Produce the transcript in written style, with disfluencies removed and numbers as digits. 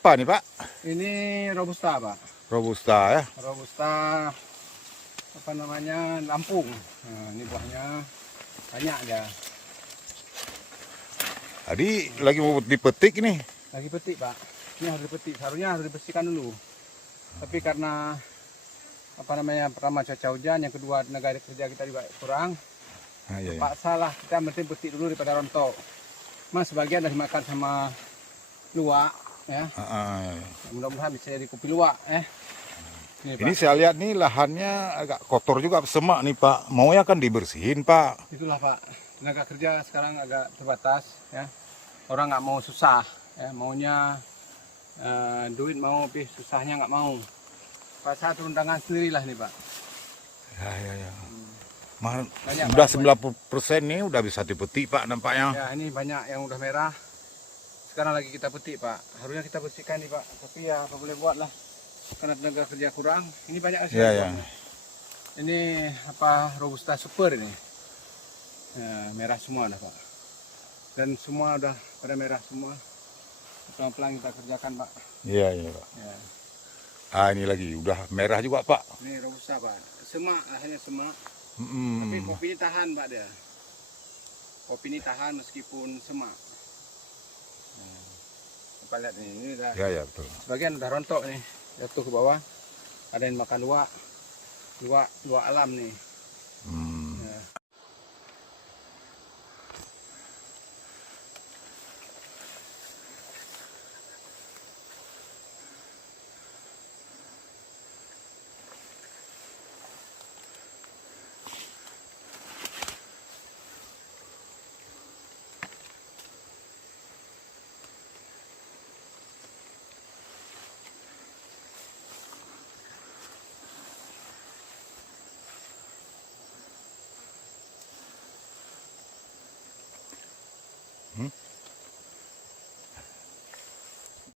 apa nih Pak? Ini robusta, Pak. Robusta ya. Robusta apa namanya? Lampung. Nah, ini buahnya banyak dia. Tadi lagi mau dipetik nih. Lagi petik, Pak. Ini harus dipetik. Seharusnya harus dibersihkan dulu. Tapi karena apa namanya? Pertama cuaca hujan, yang kedua tenaga kerja kita juga kurang. Nah, iya, iya. Paksa lah kita mesti petik dulu daripada rontok. Mas sebagian udah dimakan sama luwak ya. Iya. Mudah-mudahan bisa jadi kopi luwak Ini saya lihat nih lahannya agak kotor juga, semak nih Pak. Maunya kan dibersihin Pak. Itulah Pak, tenaga kerja sekarang agak terbatas ya. Orang nggak mau susah ya, maunya duit mau, tapi susahnya nggak mau. Pak saya turun tangan sendirilah nih Pak. Ya. Banyak, Udah Pak. 90% nih udah bisa dipetik Pak nampaknya. Ya ini banyak yang udah merah. Sekarang lagi kita petik Pak. Harusnya kita bersihkan nih Pak. Tapi ya apa boleh buat lah. Karena tenaga kerja kurang. Ini banyak sekali. Ya. Ini apa robusta super ini. Ya, merah semua dah Pak. Dan semua udah pada merah semua. Pelan-pelan kita kerjakan Pak. Iya Pak. Ya. Ini lagi udah merah juga Pak. Ini robusta Pak. Semak, hanya semak. Tapi kopi ini tahan Pak dia. Kopi ini tahan meskipun semak. Kita lihat nih, ini udah. Ya betul. Sebagian udah rontok nih, jatuh ke bawah. Ada yang makan luwak alam nih. Ya.